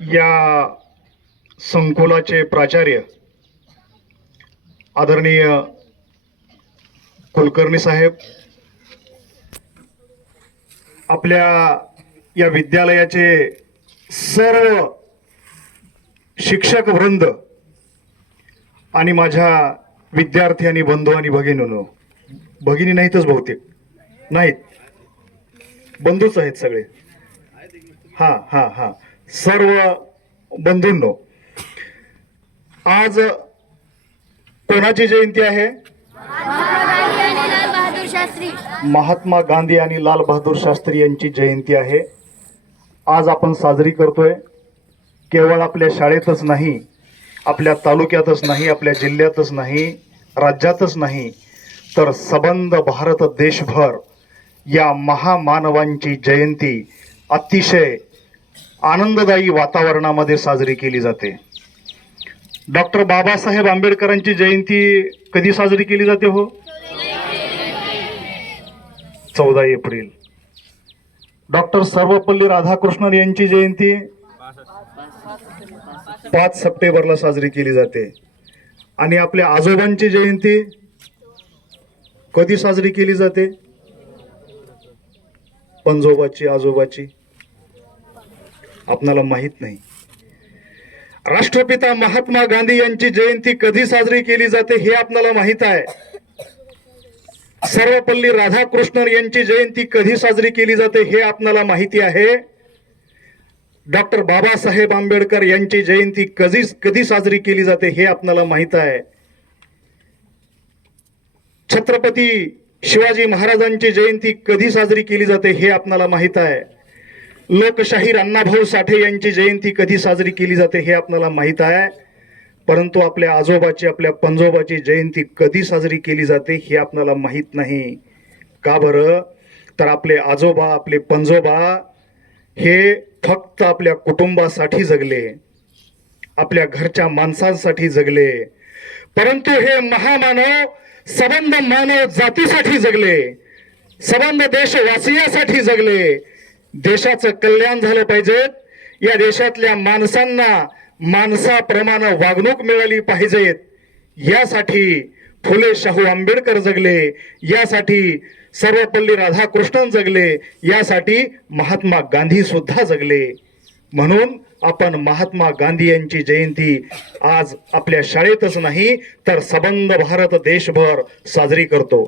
या संकुलाचे प्राचार्य आदरणीय कुलकर्णी साहेब आपल्या या विद्यालयाचे सर्व शिक्षक वृंद आणि माझ्या विद्यार्थी आणि बंधू आणि भगिनीनो भगिनी नाहीतच बहुतेक नाहीत. बंधूच आहेत सगळे. हा हा हा. सर्व बंधूंनो आज कोणाची जयंती आहे? महात्मा गांधी आणि लाल बहादूर शास्त्री यांची जयंती आहे. आज आपण साजरी करतोय. केवळ आपल्या शाळेतच नाही आपल्या तालुक्यातच नाही आपल्या जिल्ह्यातच नाही राज्यातच नाही तर सबंध भारत देशभर या महामानवांची जयंती अतिशय आनंददायी वातावरणामध्ये साजरी केली जाते. डॉक्टर बाबासाहेब आंबेडकरांची जयंती कधी साजरी केली जाते हो? चौदा एप्रिल. डॉक्टर सर्वपल्ली राधाकृष्णन यांची जयंती पाच सप्टेंबरला साजरी केली जाते. आणि आपल्या आजोबांची जयंती कधी साजरी केली जाते? पंजोबाची आजोबाची. आपणाला माहीत नाही. राष्ट्रपिता महात्मा गांधी यांची जयंती कधी साजरी केली जाते हे आपल्याला माहीत आहे. सर्वपल्ली राधाकृष्णन यांची जयंती कधी साजरी केली जाते हे आपणाला माहिती आहे. डॉक्टर बाबासाहेब आंबेडकर यांची जयंती कधी कधी साजरी केली जाते हे आपल्याला माहीत आहे. छत्रपती शिवाजी महाराजांची जयंती कधी साजरी केली जाते हे आपल्याला माहीत आहे. लोकशाहीर अण्णाभाऊ साठे यांची जयंती कधी साजरी केली जाते हे आपल्याला माहीत आहे. परंतु आपल्या आजोबाची आपल्या पंजोबाची जयंती कधी साजरी केली जाते हे आपल्याला माहीत नाही. का बरं? तर आपले आजोबा आपले पंजोबा हे फक्त आपल्या कुटुंबासाठी जगले. आपल्या घरच्या माणसांसाठी जगले. परंतु हे महामानव सबंध मानव जातीसाठी जगले. सबंध देशवासियासाठी जगले. देशाचं कल्याण झालं पाहिजे. या देशातल्या माणसांना माणसाप्रमाणे वागणूक मिळाली पाहिजेत यासाठी फुले शाहू आंबेडकर जगले. यासाठी सर्वपल्ली राधाकृष्णन जगले. यासाठी महात्मा गांधी सुद्धा जगले. म्हणून आपण महात्मा गांधी यांची जयंती आज आपल्या शाळेतच नाही तर सबंध भारत देशभर साजरी करतो.